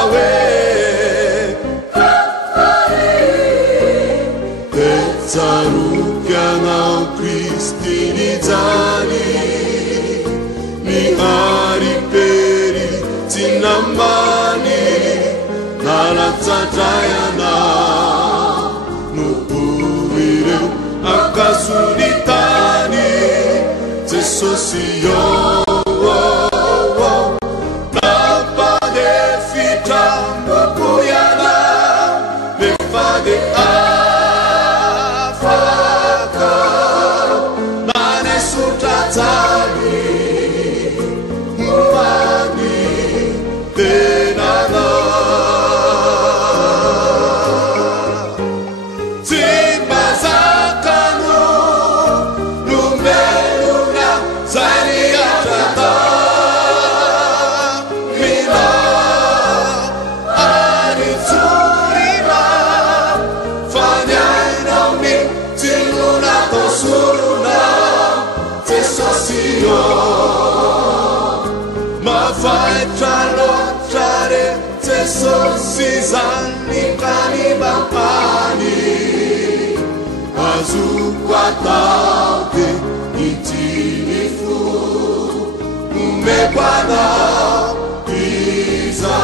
nawe Tetsarukiana Kristinizani Ni ariperi tinamani Nalatsatayana Nukuire akasunitani Tesosio Napade fita mukuyana Nefade afaka Nane sutatani Mwani tenana Timbazakano Lumeluna Zaniatata Mina Aniturina Fanyainami Tiluna Tosuruna Tesosio Mafaitano Tare Tesosizani Kanibapani Azukwatake itinifu Umekwana Iza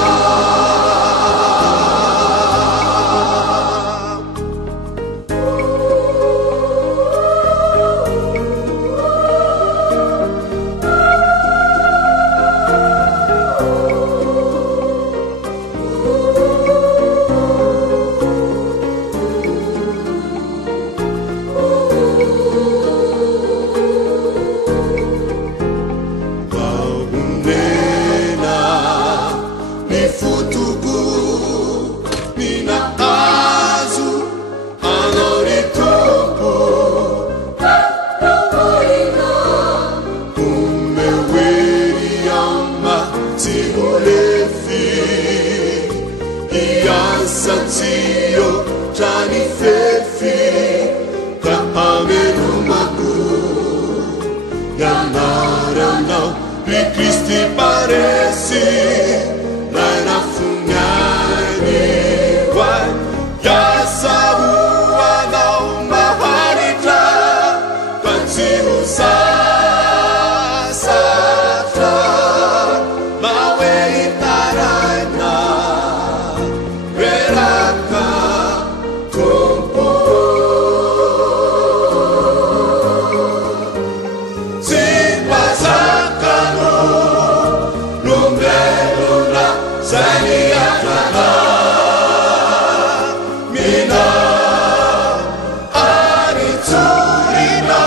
Satio Tani Fefi Kahamenu Magu Yanara Nau Li Christi Paresi Laina Funyani Wai Yasawu Anau Maharita Kanti Usasatra Mawe Itaraina Mina Ariturina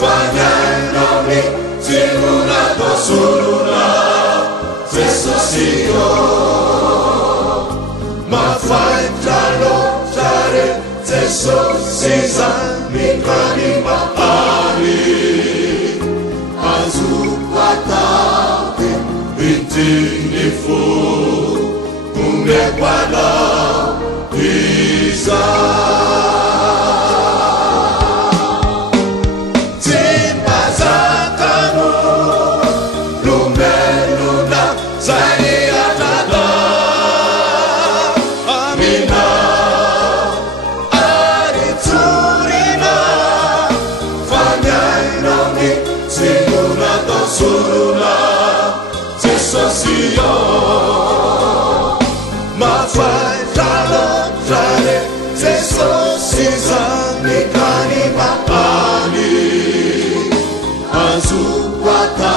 Fanyainami Tiluna Tosuruna Tesosio Mafaitano Tare Tesosizani Kanibapani Azukwatake itinifu Umekwana Iza Timbazakano Lumeluna Zaniatata Amina Ariturina Fanyainami Tiluna Tosuruna Tesosio Mafaitano Tare Tesosizani Kanibapani Azukwata